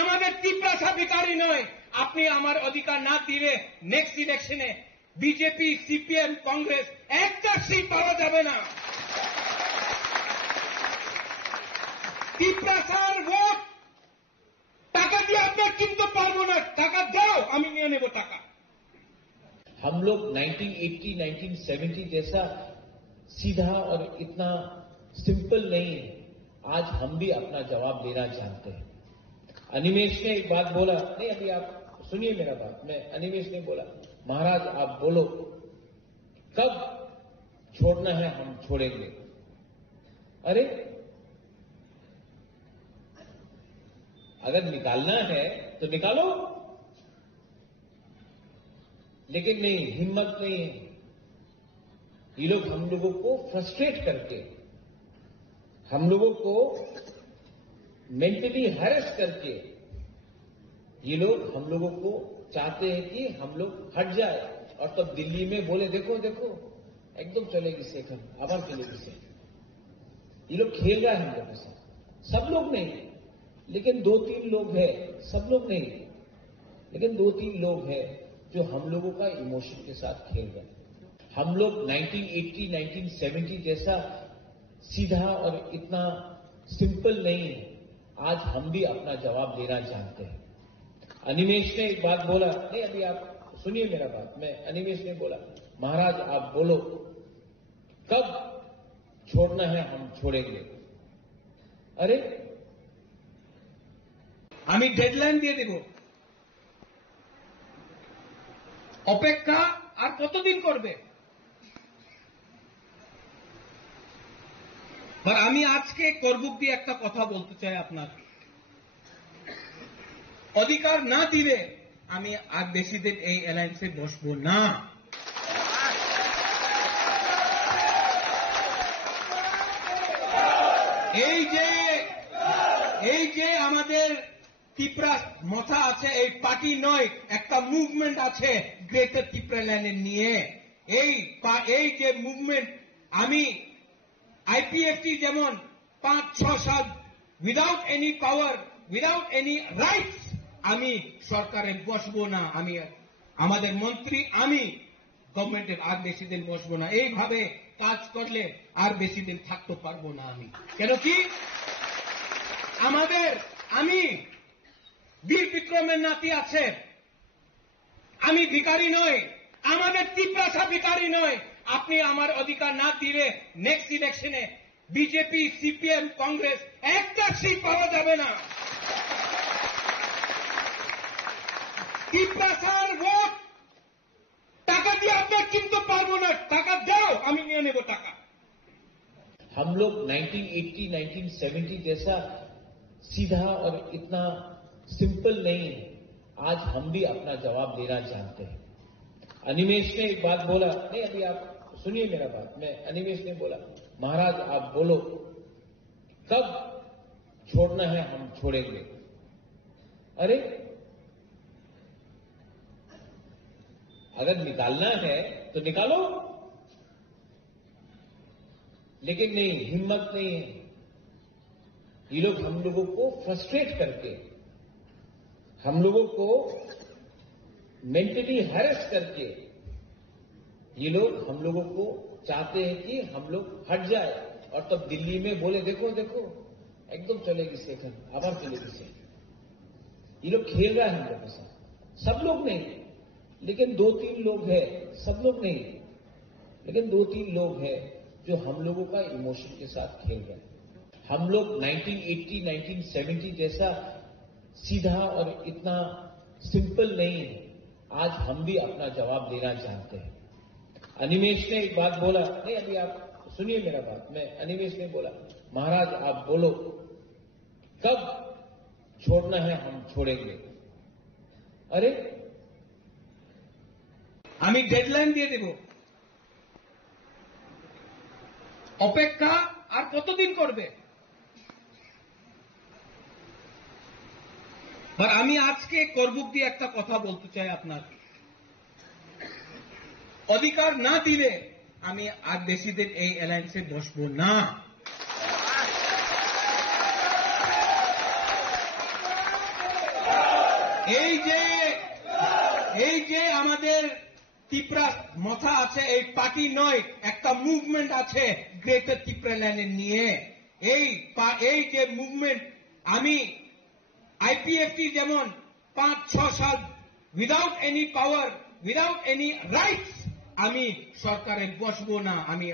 আমাদের তিপ্রাসা ভিখারি নয়। আপনি আমার অধিকার না দিলে নেক্সট ইলেকশনে বিজেপি সিপিএম কংগ্রেস একটা সিট পাওয়া যাবে না। তিপ্রাসার ভোট টাকা দিয়ে আপনার কিনতে পারবো না, টাকা দাও আমি নিয়ে নেব টাকা। हम लोग 1980, 1970 जैसा सीधा और इतना सिंपल नहीं है। आज हम भी अपना जवाब देना चाहते हैं। अनिमेश ने एक बात बोला, नहीं अभी आप सुनिए मेरा बात, मैं अनिमेश ने बोला महाराज आप बोलो कब छोड़ना है हम छोड़ेंगे। अरे अगर निकालना है तो निकालो, लेकिन नहीं, हिम्मत नहीं है। ये लोग हम लोगों को फ्रस्ट्रेट करके, हम लोगों को मेंटली हैरेस करके, ये लोग हम लोगों को चाहते हैं कि हम लोग हट जाए और तब दिल्ली में बोले देखो देखो एकदम चलेगी सेकंड, आवाज चलेगी से। ये लोग खेल रहा है हम लोगों से, सब लोग नहीं, लेकिन 2-3 लोग हैं, सब लोग नहीं, लेकिन 2-3 लोग हैं जो हम लोगों का इमोशन के साथ खेल रहे हैं। हम लोग 1980, 1970 जैसा सीधा और इतना सिंपल नहीं है। आज हम भी अपना जवाब देना चाहते हैं। अनिमेश ने एक बात बोला, नहीं अभी आप सुनिए मेरा बात, मैं अनिमेश ने बोला महाराज आप बोलो कब छोड़ना है हम छोड़ेंगे। अरे আমি ডেডলাইন দিয়ে দেব, অপেক্ষা আর কতদিন করবে? আর আমি আজকে করবুক দিয়ে একটা কথা বলতে চাই আপনার, অধিকার না দিলে আমি আর বেশি দিন এই অ্যালায়েন্সে বসবো না। এই যে আমাদের ত্রিপুরা মথা আছে, এই পার্টি নয়, একটা মুভমেন্ট আছে গ্রেটার ত্রিপুরা ল্যান্ডের নিয়ে। এই যে মুভমেন্ট, আমি আইপিএফটি যেমন 5-6 সাল উইদাউট এনি পাওয়ার, উইদাউট এনি রাইটস আমি সরকারে বসবো না। আমি আমাদের মন্ত্রী, আমি গভর্নমেন্টের আর বেশি দিন বসবো না। এইভাবে কাজ করলে আর বেশি দিন থাকতে পারবো না আমি। কেন কি আমি বীর বিক্রমের নাতি আছে, আমি ভিখারি নই, আমাদের ত্রিপুরা ভিখারি নয়। আপনি আমার অধিকার না দিলে নেক্সট ইলেকশনে বিজেপি, সিপিএম, কংগ্রেস একটা সিট পাওয়া যাবে না। ত্রিপুরার ভোট টাকা দিয়ে আপনার কিনতে পারবো না। টাকা দাও, আমি নিয়ে নেব টাকা। हम लोग 1980, 1970 जैसा सीधा और इतना सिंपल नहीं है। आज हम भी अपना जवाब देना जानते हैं। अनिमेश ने एक बात बोला, नहीं अभी आप सुनिए मेरा बात, मैं अनिमेश ने बोला महाराज आप बोलो कब छोड़ना है हम छोड़ेंगे। अरे अगर निकालना है तो निकालो, लेकिन नहीं, हिम्मत नहीं है। ये लोग हम लोगों को फ्रस्ट्रेट करके, हम लोगों को मेंटली हैरेस करके, ये लोग हम लोगों को चाहते हैं कि हम लोग हट जाए और तब दिल्ली में बोले देखो देखो एकदम चलेगी सेकंड, आवाज चलेगी सेकंड। ये लोग खेल रहा है हम लोग के साथ। सब लोग नहीं, लेकिन 2-3 लोग हैं, सब लोग नहीं, लेकिन 2-3 लोग हैं जो हम लोगों का इमोशन के साथ खेल रहे हैं। हम लोग 1980, 1970 जैसा सीधा और इतना सिंपल नहीं है। आज हम भी अपना जवाब देना जानते हैं। अनिमेश ने एक बात बोला, नहीं अभी आप सुनिए मेरा बात, मैं अनिमेश ने बोला महाराज आप बोलो कब छोड़ना है हम छोड़ेंगे। अरे আমি ডেডলাইন দিয়ে দেব, অপেক্ষা আর কতদিন করবে? আর আমি আজকে করবুক দিয়ে একটা কথা বলতে চাই আপনার, অধিকার না দিলে আমি আর বেশি দিন এই অ্যালায়েন্সে বসবো না। এই যে আমাদের ত্রিপুরা মথা আছে, এই পার্টি নয়, একটা মুভমেন্ট আছে গ্রেটার ত্রিপুরা ল্যান্ডের নিয়ে। এই যে মুভমেন্ট, আমি আইপিএফটি যেমন 5-6 সাল উইদাউট এনি পাওয়ার, উইদাউট এনি রাইটস আমি সরকারে বসবো না। আমি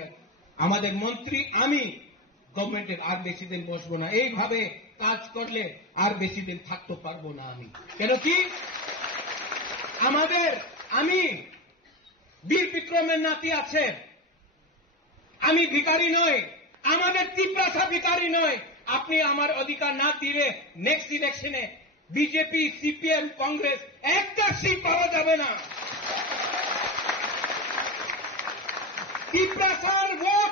আমাদের মন্ত্রী, আমি গভর্নমেন্টের আর বেশি দিন বসবো না। এইভাবে কাজ করলে আর বেশি দিন থাকতে পারবো না আমি। কেন কি আমি বীর বিক্রমের নাতি আছে, আমি ভিখারি নই, আমাদের ত্রিপুরা ভিখারি নয়। আপনি আমার অধিকার না দিলে নেক্সট ইলেকশনে বিজেপি, সিপিএম, কংগ্রেস একটা সিট পাওয়া যাবে না। ত্রিপুরার ভোট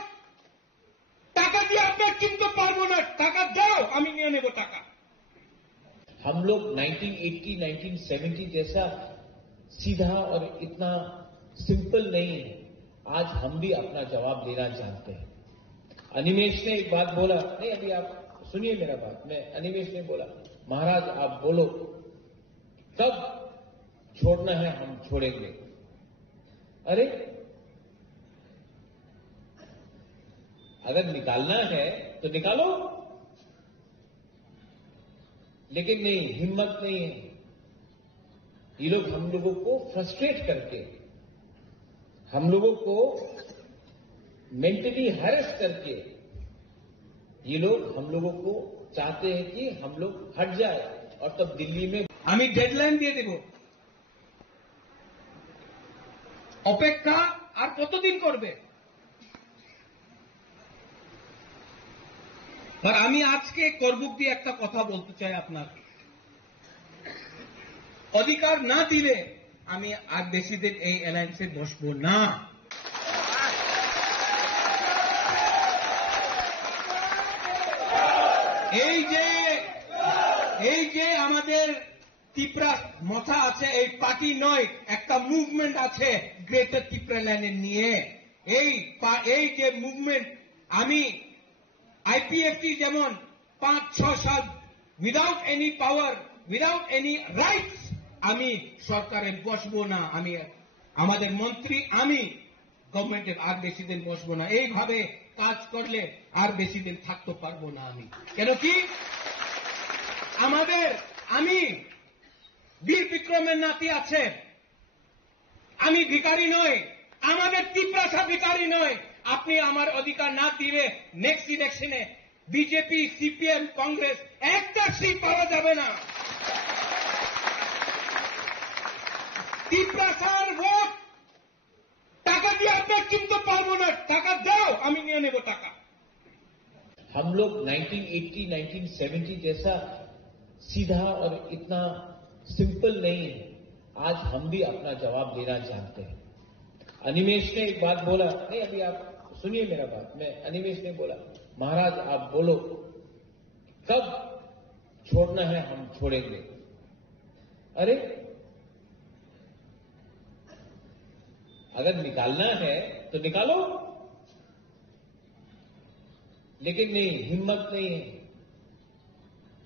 টাকা দিয়ে আপনার কিনতে পারবো না। টাকা দাও, আমি নিয়ে নেব টাকা। हम लोग 1980, 1970 जैसा सीधा और इतना सिंपल नहीं है। आज हम भी अपना जवाब देना जानते हैं। अनिमेश ने एक बात बोला, नहीं अभी आप सुनिए मेरा बात, मैं अनिमेश ने बोला महाराज आप बोलो कब छोड़ना है हम छोड़ेंगे। अरे अगर निकालना है तो निकालो, लेकिन नहीं, हिम्मत नहीं है। ये लोग हम लोगों को फ्रस्ट्रेट करके, हम लोगों को मेंटली हैरेस करके, ये लोग हम लोगों को चाहते हैं कि हम लोग हट जाए और तब दिल्ली में আমি ডেডলাইন দিয়ে দেব, অপেক্ষা আর কতদিন করবে? আর আমি আজকে করবুক দিয়ে একটা কথা বলতে চাই আপনার, অধিকার না দিলে আমি আর বেশি দিন এই অ্যালায়েন্সে বসবো না। এই যে আমাদের ত্রিপুরা মথা আছে, এই পার্টি নয়, একটা মুভমেন্ট আছে গ্রেটার ত্রিপুরা ল্যান্ড নিয়ে। এই যে মুভমেন্ট, আমি আইপিএফটি যেমন 5-6 সাল উইদাউট এনি পাওয়ার, উইদাউট এনি রাইটস আমি সরকারে বসবো না। আমি আমাদের মন্ত্রী, আমি গভর্নমেন্টের আর বেশি দিন বসবো না। এইভাবে কাজ করলে আর বেশি দিন থাকতে পারবো না আমি। কেন কি আমি বীর বিক্রমের নাতি আছে, আমি ভিখারি নয়, আমাদের ত্রিপুরা ভিখারি নয়। আপনি আমার অধিকার না দিলে নেক্সট ইলেকশনে বিজেপি, সিপিএম, কংগ্রেস একটা সিট পাওয়া যাবে না। ত্রিপুরার ভোট টাকা দিয়ে আপনার কিনতে পারবো না। টাকা দাও, আমি নিয়ে নেব টাকা। हम लोग 1980, 1970 जैसा सीधा और इतना सिंपल नहीं है। आज हम भी अपना जवाब देना जानते हैं। अनिमेश ने एक बात बोला, नहीं अभी आप सुनिए मेरा बात, मैं अनिमेश ने बोला महाराज आप बोलो कब छोड़ना है हम छोड़ेंगे। अरे अगर निकालना है तो निकालो, लेकिन नहीं, हिम्मत नहीं है।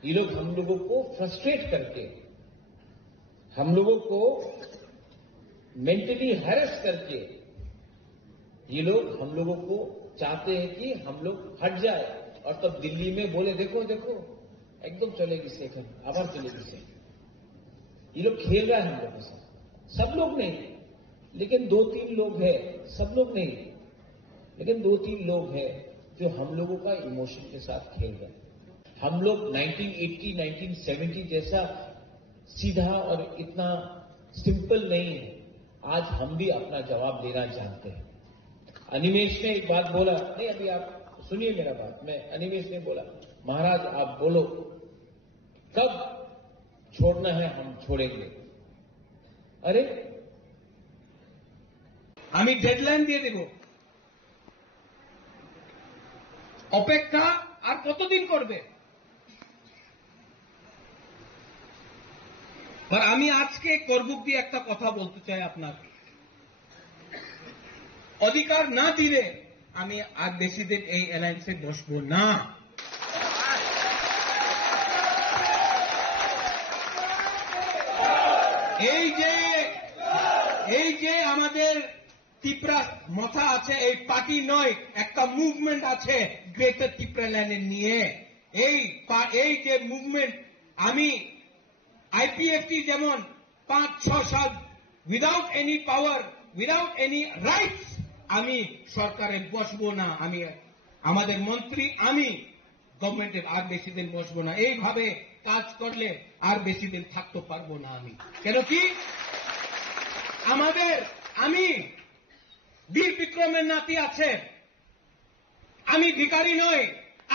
ये लोग हम लोगों को फ्रस्ट्रेट करके, हम लोगों को मेंटली हैरेस करके, ये लोग हम लोगों को चाहते हैं कि हम लोग हट जाए और तब दिल्ली में बोले देखो देखो एकदम चलेगी सेकंड, आभार चलेगी सेकंड। ये लोग खेल रहा है हम लोगों के साथ। सब लोग नहीं, लेकिन 2-3 लोग हैं, सब लोग नहीं, लेकिन 2-3 लोग हैं जो हम लोगों का इमोशन के साथ खेल रहे हैं। हम लोग 1980, 1970 जैसा सीधा और इतना सिंपल नहीं है। आज हम भी अपना जवाब देना जानते हैं। अनिमेश ने एक बात बोला, नहीं अभी आप सुनिए मेरा बात, मैं अनिमेश ने बोला महाराज आप बोलो कब छोड़ना है हम छोड़ेंगे। अरे আমি ডেডলাইন দিয়ে দেব। অপেক্ষা আর কতদিন করবে? আর আমি আজকে করবুক দিয়ে একটা কথা বলতে চাই আপনার, অধিকার না দিলে আমি আর বেশি দিন এই অ্যালায়েন্সে বসবো না। এই যে আমাদের ত্রিপুরা মথা আছে, এই পার্টি নয়, একটা মুভমেন্ট আছে গ্রেটার ত্রিপুরা ল্যান্ড নিয়ে। এই যে মুভমেন্ট, আমি আইপিএফটি যেমন 5-6 সাল উইদাউট এনি পাওয়ার, উইদাউট এনি রাইটস আমি সরকারে বসবো না। আমি আমাদের মন্ত্রী, আমি গভর্নমেন্টের আর বেশি দিন বসবো না। এইভাবে কাজ করলে আর বেশি দিন থাকতে পারবো না আমি। কেন কি আমি বীর বিক্রমের নাতি আছে, আমি ভিখারি নয়,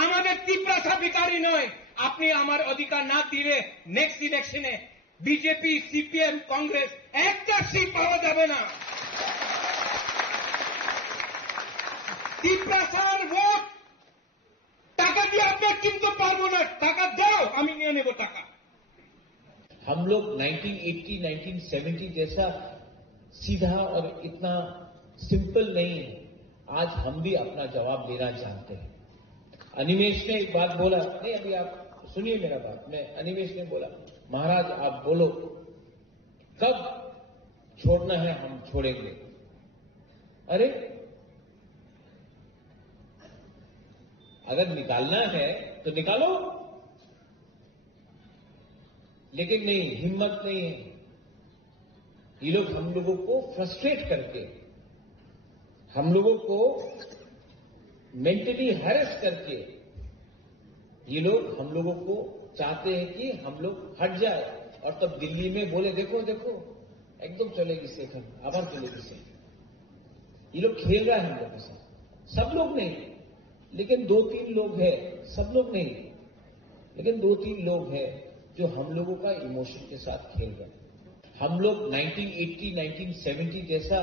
আমাদের ত্রিপুরা ভিখারি নয়। আপনি আমার অধিকার না দিলে নেক্সট ইলেকশনে বিজেপি, সিপিএম, কংগ্রেস একটা সিট পাওয়া যাবে না। ত্রিপুরার ভোট টাকা দিয়ে আপনার কিনতে পারবো না। টাকা দাও, আমি নিয়ে নেব টাকা। हम लोग 1980, 1970 जैसा सीधा और इतना सिंपल नहीं है। आज हम भी अपना जवाब देना जानते हैं। अनिमेश ने एक बात बोला, नहीं अभी आप सुनिए मेरा बात, मैं अनिमेश ने बोला महाराज आप बोलो कब छोड़ना है हम छोड़ेंगे। अरे अगर निकालना है तो निकालो, लेकिन नहीं, हिम्मत नहीं है। ये लोग हम लोगों को फ्रस्ट्रेट करके, हम लोगों को मेंटली हैरेस करके, ये लोग हम लोगों को चाहते हैं कि हम लोग हट जाए और तब दिल्ली में बोले देखो देखो एकदम चलेगी सेकंड, आभार चलेगी सेकंड। ये लोग खेल रहा है हम लोग के साथ, सब लोग नहीं, लेकिन 2-3 लोग हैं, सब लोग नहीं, लेकिन 2-3 लोग हैं जो हम लोगों का इमोशन के साथ खेल रहे हैं। हम लोग 1980, 1970 जैसा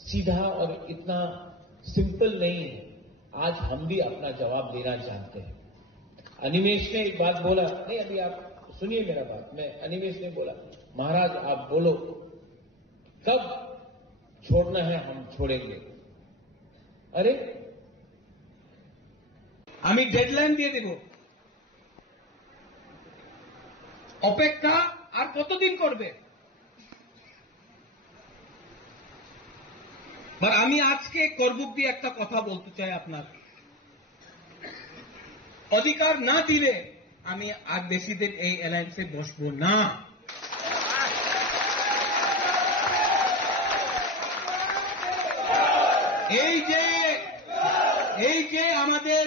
सीधा और इतना सिंपल नहीं है। आज हम भी अपना जवाब देना जानते हैं। अनिमेश ने एक बात बोला, नहीं अभी आप सुनिए मेरा बात, अनिमेश ने बोला, महाराज आप बोलो कब छोड़ना है हम छोड़ेंगे। अरे আমি ডেডলাইন দিয়ে দেব, অপেক্ষা আর কতদিন করবে। আমি আজকে করবুক দিয়ে একটা কথা বলতে চাই, আপনার অধিকার না দিলে আমি আর বেশি দিন এই অ্যালায়েন্সে বসবো না। এই যে আমাদের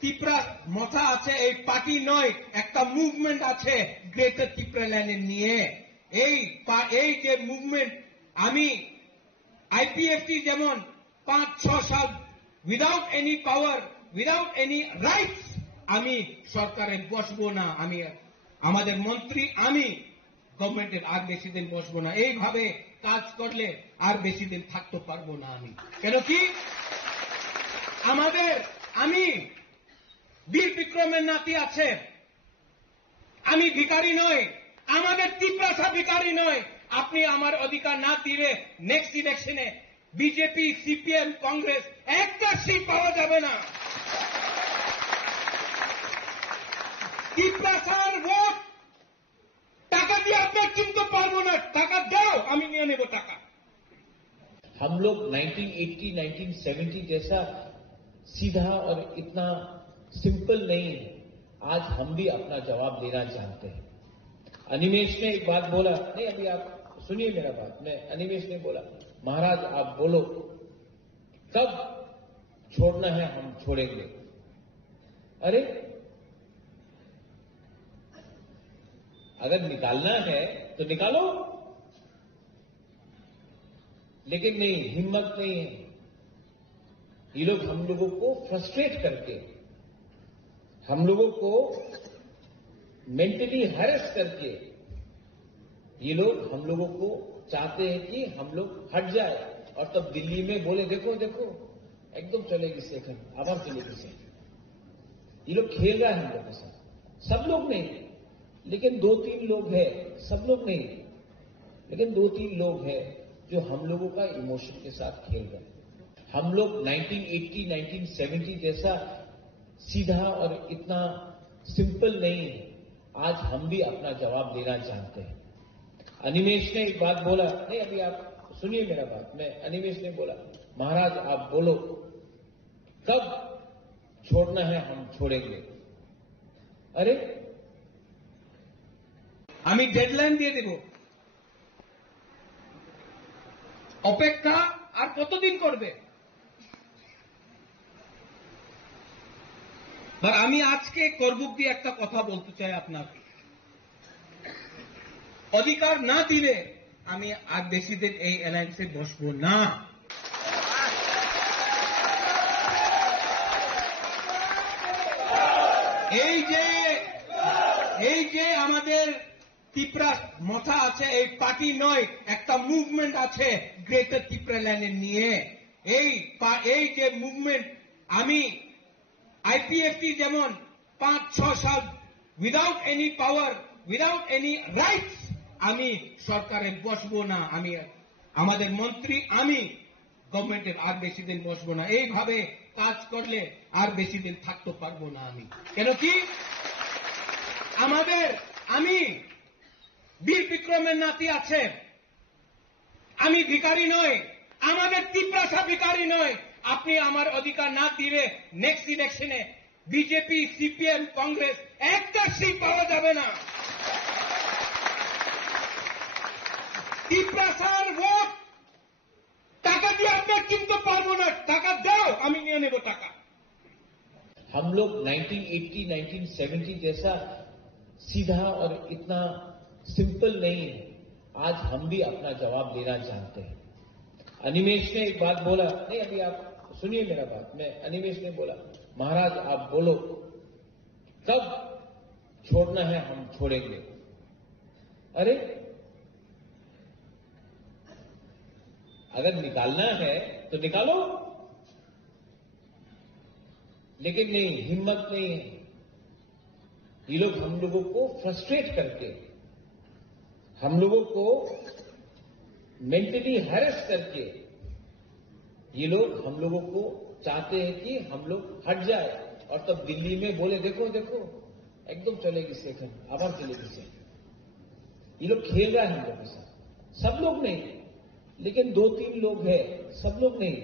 ত্রিপুরা মথা আছে, এই পার্টি নয়, একটা মুভমেন্ট আছে গ্রেটার ত্রিপুরা ল্যান্ডের নিয়ে। এই যে মুভমেন্ট, আমি আইপিএফটি যেমন 5-6 সাল উইদাউট এনি পাওয়ার, উইদাউট এনি রাইটস আমি সরকারে বসবো না, আমি আমাদের মন্ত্রী, আমি গভর্নমেন্টের আর বেশি দিন বসবো না। এইভাবে কাজ করলে আর বেশি দিন থাকতে পারবো না আমি। কেন কি আমি বীর বিক্রমের নাতি আছে, আমি ভিখারি নয়, আমাদের ত্রিপুরা ভিখারি নয়। আপনি আমার অধিকার না দিলে নেক্সট ইলেকশনে বিজেপি, সিপিএম, কংগ্রেস একটা সিট পাওয়া যাবে না। ত্রিপুরার ভোট টাকা দিয়ে আপনার কিনতে পারবো না, টাকা দাও আমি নিয়ে নেব টাকা। हम लोग 1980, 1970 जैसा सीधा और इतना सिंपल नहीं है। आज हम भी अपना जवाब देना जानते हैं। अनिमेश ने एक बात बोला, नहीं अभी आप सुनिए मेरा बात, अनिमेश ने बोला, महाराज आप बोलो कब छोड़ना है हम छोड़ेंगे। अरे अगर निकालना है तो निकालो, लेकिन नहीं, हिम्मत नहीं है। ये लोग हम लोगों को फ्रस्ट्रेट करके, हम लोगों को मेंटली हैरेस करके, ये लोग हम लोगों को चाहते हैं कि हम लोग हट जाए और तब दिल्ली में बोले देखो देखो एकदम चलेगी सेकंड, आवाज चलेगी सेकंड। ये लोग खेल रहा है हम लोग के साथ, सब लोग नहीं, लेकिन 2-3 लोग हैं, सब लोग नहीं, लेकिन 2-3 लोग हैं जो हम लोगों का इमोशन के साथ खेल रहे हैं। हम लोग 1980, 1970 जैसा सीधा और इतना सिंपल नहीं है। आज हम भी अपना जवाब देना जानते हैं। अनिमेश ने एक बात बोला, नहीं अभी आप सुनिए मेरा बात, अनिमेश ने बोला, महाराज आप बोलो कब छोड़ना है हम छोड़ेंगे। अरे আমি ডেডলাইন দিয়ে দেব, অপেক্ষা আর কতদিন করবে। আমি আজকে করবুক দিয়ে একটা কথা বলতে চাই, আপনার অধিকার না দিলে আমি আর বেশি দিন এই অ্যালায়েন্সে বসবো না। এই যে আমাদের ত্রিপুরা মথা আছে, এই পার্টি নয়, একটা মুভমেন্ট আছে গ্রেটার ত্রিপুরা ল্যান্ডের নিয়ে। এই যে মুভমেন্ট, আমি আইপিএফটি যেমন 5-6 সাল উইদাউট এনি পাওয়ার, উইদাউট এনি রাইটস আমি সরকারে বসবো না, আমি আমাদের মন্ত্রী, আমি গভর্নমেন্টের আর বেশি দিন বসবো না। এইভাবে কাজ করলে আর বেশি দিন থাকতে পারবো না আমি। কেন কি আমি বীর বিক্রমের নাতি আছে, আমি ভিখারি নয়, আমাদের ত্রিপুরা ভিখারি নয়। আপনি আমার অধিকার না দিলে নেক্সট ইলেকশনে বিজেপি, সিপিএম, কংগ্রেস একটা সিট পাওয়া যাবে না। ত্রিপুরার ভোট টাকা দিয়ে আপনার কিনতে পারবো না, টাকা দাও আমি নিয়ে নেব টাকা। हम लोग 1980, 1970 जैसा सीधा और इतना सिंपल नहीं है। आज हम भी अपना जवाब देना जानते हैं। अनिमेश ने एक बात बोला, नहीं अभी आप सुनिए मेरा बात, अनिमेश ने बोला, महाराज आप बोलो कब छोड़ना है हम छोड़ेंगे। अरे अगर निकालना है तो निकालो, लेकिन नहीं, हिम्मत नहीं है। ये लोग हम लोगों को फ्रस्ट्रेट करके, हम लोगों को मेंटली हैरेस करके, ये लोग हम लोगों को चाहते हैं कि हम लोग हट जाए और तब दिल्ली में बोले देखो देखो एकदम चलेगी सेकंड, आबार चलेगी सेकंड। ये लोग खेल रहा है हम लोग के साथ, सब लोग नहीं, लेकिन 2-3 लोग हैं, सब लोग नहीं,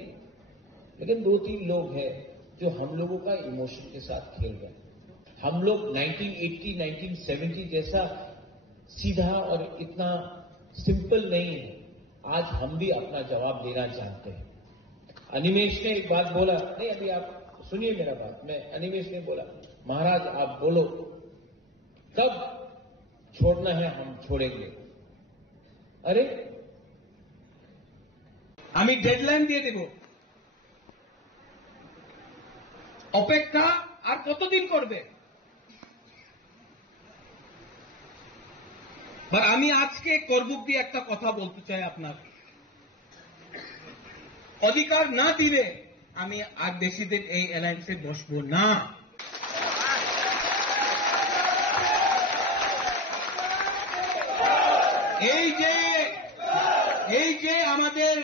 लेकिन 2-3 लोग हैं जो हम लोगों का इमोशन के साथ खेल रहे हैं। हम लोग 1980, 1970 जैसा सीधा और इतना सिंपल नहीं है। आज हम भी अपना जवाब देना चाहते हैं। अनिमेश ने एक बात बोला, नहीं अभी आप सुनिए मेरा बात, अनिमेश ने बोला, महाराज आप बोलो कब छोड़ना है हम छोड़ेंगे। अरे আমি ডেডলাইন দিয়ে দেব, অপেক্ষা আর কতদিন করবে। আমি আজকে করবুক দিয়ে একটা কথা বলতে চাই, আপনার অধিকার না দিলে আমি আর বেশি দিন এই অ্যালায়েন্সে বসবো না। এই যে আমাদের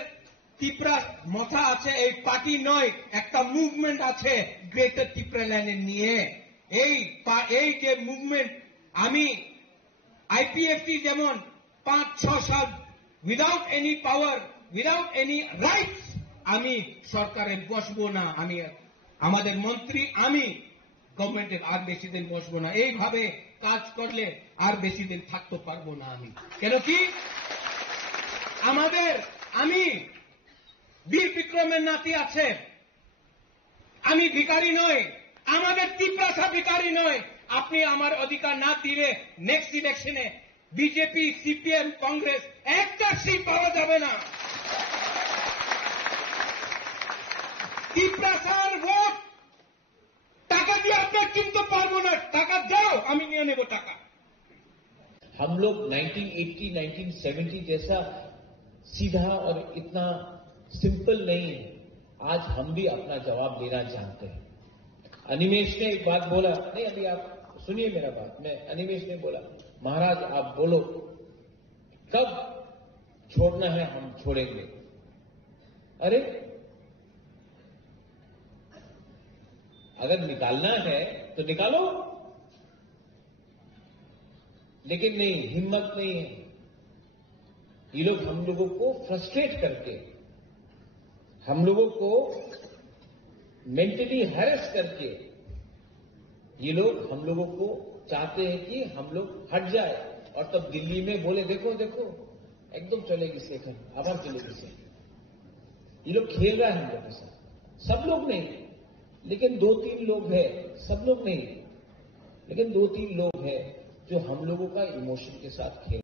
ত্রিপুরা মথা আছে, এই পার্টি নয়, একটা মুভমেন্ট আছে গ্রেটার ত্রিপুরাল্যান্ড নিয়ে। এই যে মুভমেন্ট, আমি আইপিএফটি যেমন 5-6 সাল উইদাউট এনি পাওয়ার, উইদাউট এনি রাইটস আমি সরকারে বসবো না, আমি আমাদের মন্ত্রী, আমি গভর্নমেন্টের আর বেশি দিন বসবো না। এইভাবে কাজ করলে আর বেশি দিন থাকতে পারবো না আমি। কেন কি আমি বীর বিক্রমের নাতি আছে, আমি ভিখারি নই, আমাদের ত্রিপুরা ভিখারি নয়। আপনি আমার অধিকার না দিলে নেক্সট ইলেকশনে বিজেপি, সিপিএম, কংগ্রেস একটা সিট পাওয়া যাবে না। ত্রিপুরার ভোট টাকা দিয়ে আপনার কিনতে পারবো না, টাকা দাও আমি নিয়ে নেব টাকা। हम लोग 1980, 1970 जैसा सीधा और इतना सिंपल नहीं है। आज हम भी अपना जवाब देना चाहते हैं। अनिमेश ने एक बात बोला, नहीं अभी आप सुनिए मेरा बात, अनिमेश ने बोला, महाराज आप बोलो कब छोड़ना है हम छोड़ेंगे। अरे अगर निकालना है तो निकालो, लेकिन नहीं, हिम्मत नहीं है। ये लोग हम लोगों को फ्रस्ट्रेट करके, हम लोगों को मेंटली हैरेस करके, ये लोग हम लोगों को चाहते हैं कि हम लोग हट जाए और तब दिल्ली में बोले देखो देखो एकदम चलेगी सेकंड, आबार चलेगी सेकंड। ये लोग खेल रहा है हम लोग के साथ, सब लोग नहीं, लेकिन 2-3 लोग हैं, सब लोग नहीं, लेकिन 2-3 लोग हैं जो हम लोगों का इमोशन के साथ खेल